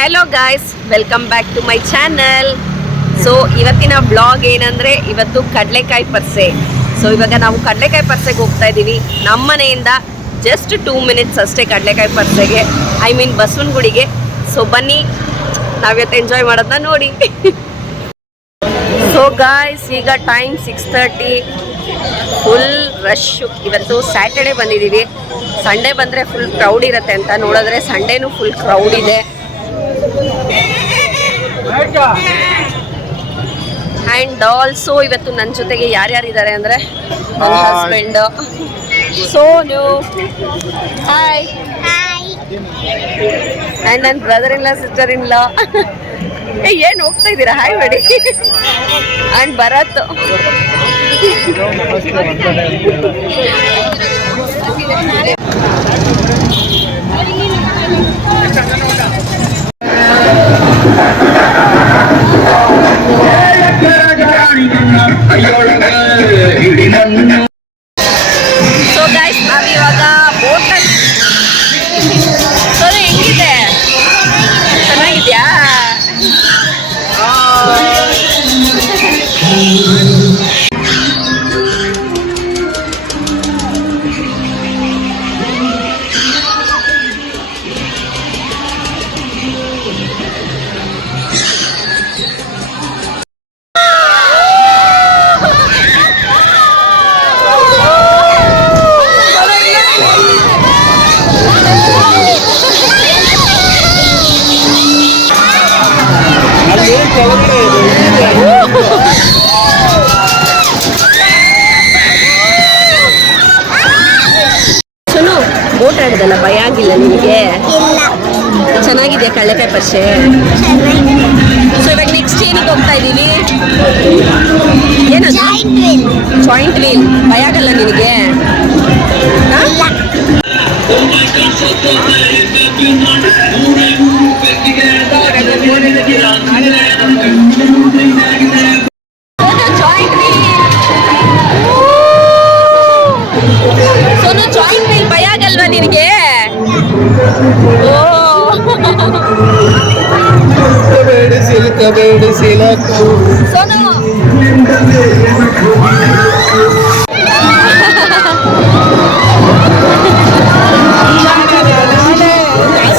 Hello guys, welcome back to my channel. So ಇವತ್ತಿನ blog ಏನಂದರೆ ಇವತ್ತು ಕಡಲೆಕಾಯಿ ಪರ್ಸೆ. ಸೊ ಇವಾಗ ನಾವು ಕಡಲೆಕಾಯಿ ಪರ್ಸೆಗೆ ಹೋಗ್ತಾ ಇದ್ದೀವಿ. ನಮ್ಮ ಮನೆಯಿಂದ ಜಸ್ಟ್ 2 ಮಿನಿಟ್ಸ್ ಅಷ್ಟೇ ಕಡಲೆಕಾಯಿ ಪರ್ಸೆಗೆ, ಐ ಮೀನ್ ಬಸವನಗುಡಿಗೆ. ಸೊ ಬನ್ನಿ, ನಾವಿವತ್ತು ಎಂಜಾಯ್ ಮಾಡೋದನ್ನ ನೋಡಿ. ಸೊ ಗಾಯ್ಸ್, ಈಗ ಟೈಮ್ 6:30. Full rush. ಇವತ್ತು ಸ್ಯಾಟರ್ಡೆ ಬಂದಿದ್ದೀವಿ. ಸಂಡೇ ಬಂದರೆ ಫುಲ್ ಕ್ರೌಡ್ ಇರುತ್ತೆ ಅಂತ ನೋಡಿದ್ರೆ ಸಂಡೇನೂ ಫುಲ್ ಕ್ರೌಡ್ ಇದೆ. ಆ್ಯಂಡ್ ಆಲ್ಸೋ ಇವತ್ತು ನನ್ನ ಜೊತೆಗೆ ಯಾರ್ಯಾರಿದ್ದಾರೆ ಅಂದರೆ ನನ್ನ ಹಸ್ಬೆಂಡ್ ಸೋನು, ಹಾಯ್, ಆ್ಯಂಡ್ ನನ್ನ brother in law, sister in ಲಾ. ಏನು ಹೋಗ್ತಾ ಇದ್ದೀರಾ? ಹಾಯ್ ಮಾಡಿ. ಆ್ಯಂಡ್ ಭರತ್. ಸೊ ಗೈಸ್, ನಾವಿವಾಗ ಬೋಟಲ್ಲಿ. ಸೊ ಹೆಂಗಿದೆ? ಚೆನ್ನಾಗಿದ್ಯಾ? ಸುನು, ಬೋಟ್ ಆಡೋದಲ್ಲ ಭಯ ಆಗಿಲ್ಲ ನಿನಗೆ? ಚೆನ್ನಾಗಿದೆಯಾ ಕಡಲೆಕಾಯಿ ಪರ್ಸೆ? ಸೊ ಇವಾಗ ನೆಕ್ಸ್ಟ್ ಏನಿಗೆ ಹೋಗ್ತಾ ಇದ್ದೀವಿ? ಏನದು? Giant wheel. ಭಯ ಆಗಲ್ಲ ನಿನಗೆ? ಸೋನು, ಜಾಯಿಂಟ್ ವೀಲ್ ಭಯ ಆಗಲ್ವಾ ನಿನಗೆ? ಸೋನು,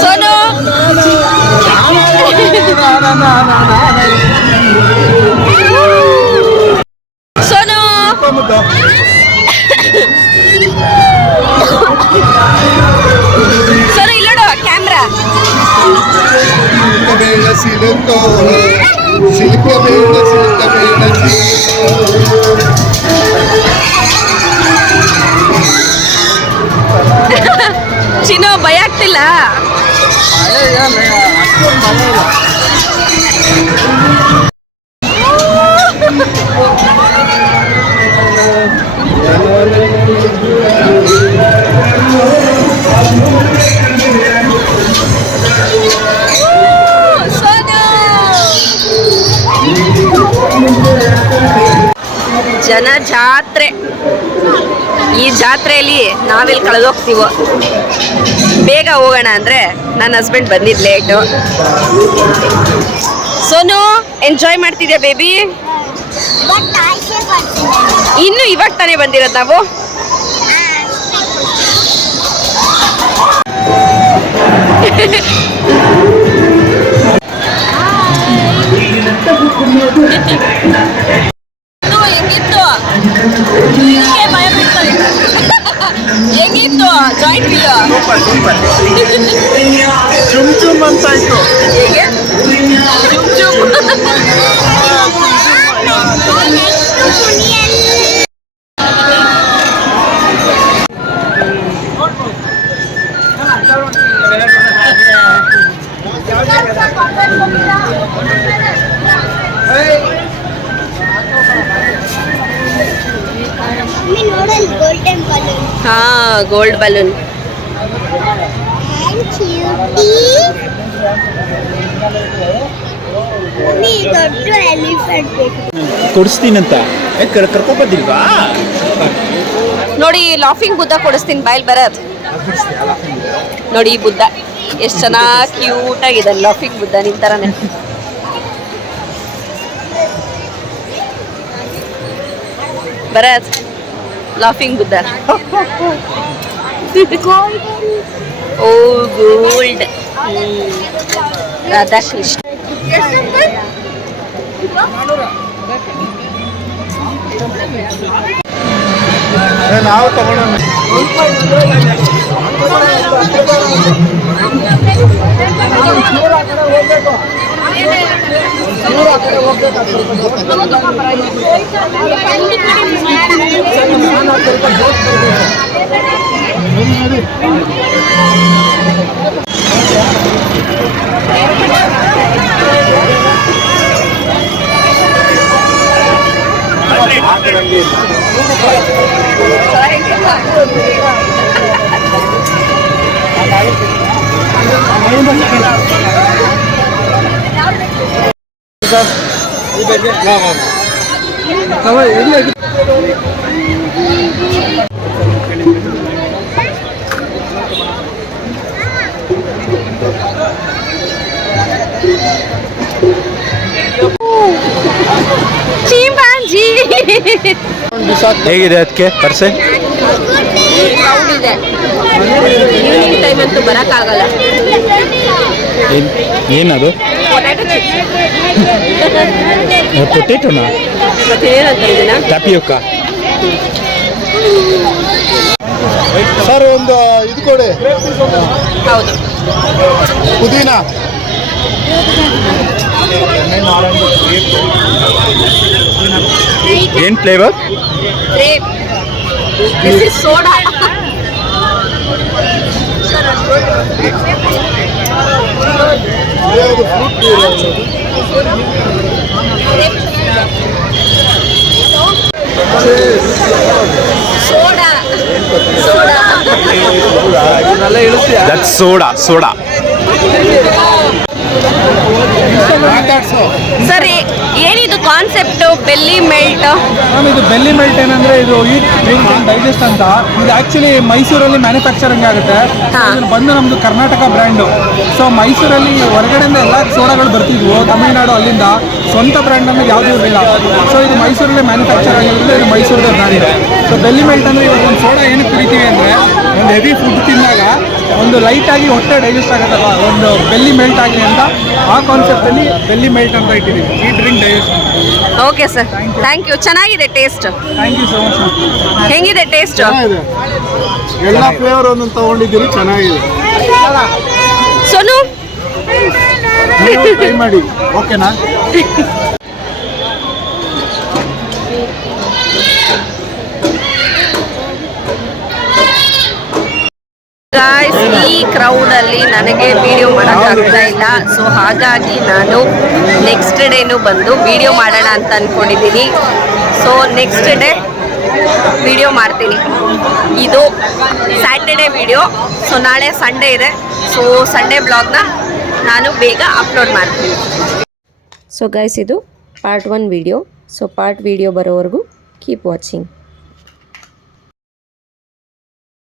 ಸೋನು, ಸೋನು, ಸೋನು ಇಲ್ಲೋಡು ಕ್ಯಾಮ್ರಾ. ಚಿನ್ನು, ಭಯ ಆಗ್ತಿಲ್ಲ? ಜನ ಜಾತ್ರೆ. ಈ ಜಾತ್ರೆಯಲ್ಲಿ ನಾವೆಲ್ಲಿ ಕಳೆದೋಗ್ತೀವೋ. ಬೇಗ ಹೋಗೋಣ ಅಂದರೆ ನನ್ನ ಹಸ್ಬೆಂಡ್ ಬಂದಿದ್ದು ಲೇಟು. ಸೋನು, ಎಂಜಾಯ್ ಮಾಡ್ತಿದ್ಯಾ ಬೇಬಿ? ಇನ್ನು ಇವಾಗ ತಾನೇ ಬಂದಿರೋದು ನಾವು. ಹೆಂಗಿತ್ತು? ಹೆಂಗಿತ್ತು ಜಾಯಿಂಟ್ ವೀಲ್? ಚುಮ್ ಚುಮ್ ಅಂತ ಆಯ್ತು. ಹೇಗೆ? ಚುಮ್ ಚುಮ್. ಹಾ, ಗೋಲ್ಡ್ ಬಲೂನ್. ಕೊಡಿಸ್ತೀನಂತ ಕರ್ಕೊಂಡ್ ಬಂದಿಲ್ವಾ? ನೋಡಿ, ಲಾಫಿಂಗ್ ಬುದ್ಧ ಕೊಡಿಸ್ತೀನಿ. ಬಾಯ್ಲ್ ಬರದ್ ನೋಡಿ, ಈ ಬುದ್ಧ ಎಷ್ಟು ಚೆನ್ನಾಗಿ ಕ್ಯೂಟ್ ಆಗಿದೆ ಲಾಫಿಂಗ್ ಬುದ್ಧ ನಿನ್ ತರನೇ. Bharat laughing Buddha. Oh gold. Radhakrishna. ನಾವು ತಗೊಳ್ಳೋಣ. ಚಿಂಪಾಂಜಿ. ಹೇಗಿದೆ ಅದಕ್ಕೆ ಪರ್ಸೆ? ಕ್ರೌಡ್ ಇದೆ, ಈವ್ನಿಂಗ್ ಟೈಮ್ ಅಂತೂ ಬರೋಕ್ಕಾಗಲ್ಲ. ಏನದು? Potato chips. ಪೊಟೇಟೋನಾ? ಮತ್ತೆ ಏನಂತ ಇದನ್ನ? ಟ್ಯಾಪಿಯೋಕಾ. ಸರ್ ಒಂದು ಇದು ಕೊಡಿ. ಹೌದು, ಪುದೀನ. ಏನ್ flavour? Grape. This is soda. Soda. That's soda. ಸರಿ, ಏನಿದು ಕಾನ್ಸೆಪ್ಟ್ ಬೆಲ್ಲಿ ಮೆಲ್ಟ್? ಇದು ಬೆಲ್ಲಿ ಮೆಲ್ಟ್ ಏನಂದ್ರೆ ಇದು ಈಟ್ ಡ್ರಿಂಕ್ ಅಂಡ್ ಡೈಜೆಸ್ಟ್ ಅಂತ. ಇದು ಆಕ್ಚುಲಿ ಮೈಸೂರಲ್ಲಿ ಮ್ಯಾನುಫ್ಯಾಕ್ಚರಿಂಗ್ ಆಗುತ್ತೆ. ಇದನ್ನ ಬಂದು ನಮ್ದು ಕರ್ನಾಟಕ ಬ್ರ್ಯಾಂಡು. ಸೊ ಮೈಸೂರಲ್ಲಿ ಹೊರಗಡೆಯಿಂದ ಎಲ್ಲ ಸೋಡಾಗಳು ಬರ್ತಿದ್ವು, ತಮಿಳುನಾಡು ಅಲ್ಲಿಂದ. ಸ್ವಂತ ಬ್ರ್ಯಾಂಡ್ ಅನ್ನೋದು ಯಾವುದೂ ಇರಲಿಲ್ಲ. ಸೊ ಇದು ಮೈಸೂರಲ್ಲೇ ಮ್ಯಾನುಫ್ಯಾಕ್ಚರ್ ಆಗಿರೋದ್ರಿಂದ ಇದು ಮೈಸೂರದ ಬ್ರ್ಯಾಂಡ್. ಸೊ ಬೆಲ್ಲಿ ಮೆಲ್ಟ್ ಅಂದರೆ ಇವಾಗ ಒಂದು ಸೋಡಾ ಏನಕ್ಕೆ ಕುಡಿತೀವಿ ಅಂದರೆ, ಒಂದು ಹೆವಿ ಫುಡ್ ತಿಂದಾಗ ಒಂದು ಲೈಟಾಗಿ ಹೊಟ್ಟೆ ಡೈಜೆಸ್ಟ್ ಆಗುತ್ತಲ್ಲ, ಒಂದು ಬೆಲ್ಲಿ ಮೆಲ್ಟ್ ಆಗಲಿ ಅಂತ ಆ ಕಾನ್ಸೆಪ್ಟಲ್ಲಿ ಬೆಲ್ಲಿ ಮೆಲ್ಟ್ ಅಂತ ಇಟ್ಟಿದ್ದೀವಿ. ಈ drink digest. Okay sir, thank you. ಚೆನ್ನಾಗಿದೆ taste. Thank you so much. ಹೆಂಗಿದೆ ಟೇಸ್ಟ್? ಎಲ್ಲ ಫ್ಲೇವರ್ ಒಂದೊಂದು ತಗೊಂಡಿದ್ದೀರಿ, ಚೆನ್ನಾಗಿದೆ. ಸೋನು ಟ್ರೈ ಮಾಡಿ, ಓಕೆನಾ? ಗಾಯ್ಸ್, ಈ ಕ್ರೌಡಲ್ಲಿ ನನಗೆ ವಿಡಿಯೋ ಮಾಡೋಕ್ಕಾಗ್ತಾ ಇಲ್ಲ. ಸೊ ಹಾಗಾಗಿ ನಾನು ನೆಕ್ಸ್ಟ್ ಡೇನು ಬಂದು ವಿಡಿಯೋ ಮಾಡೋಣ ಅಂತ ಅಂದ್ಕೊಂಡಿದ್ದೀನಿ. ಸೊ ನೆಕ್ಸ್ಟ್ ಡೇ ವಿಡಿಯೋ ಮಾಡ್ತೀನಿ. ಇದು ಸ್ಯಾಟರ್ಡೇ ವಿಡಿಯೋ. ಸೊ ನಾಳೆ ಸಂಡೇ ಇದೆ. ಸೊ ಸಂಡೇ ಬ್ಲಾಗ್ನ ನಾನು ಬೇಗ ಅಪ್ಲೋಡ್ ಮಾಡ್ತೀನಿ. ಸೊ ಗೈಸ್, ಇದು part 1 video. So part video ಬರೋವರೆಗೂ ಕೀಪ್ ವಾಚಿಂಗ್.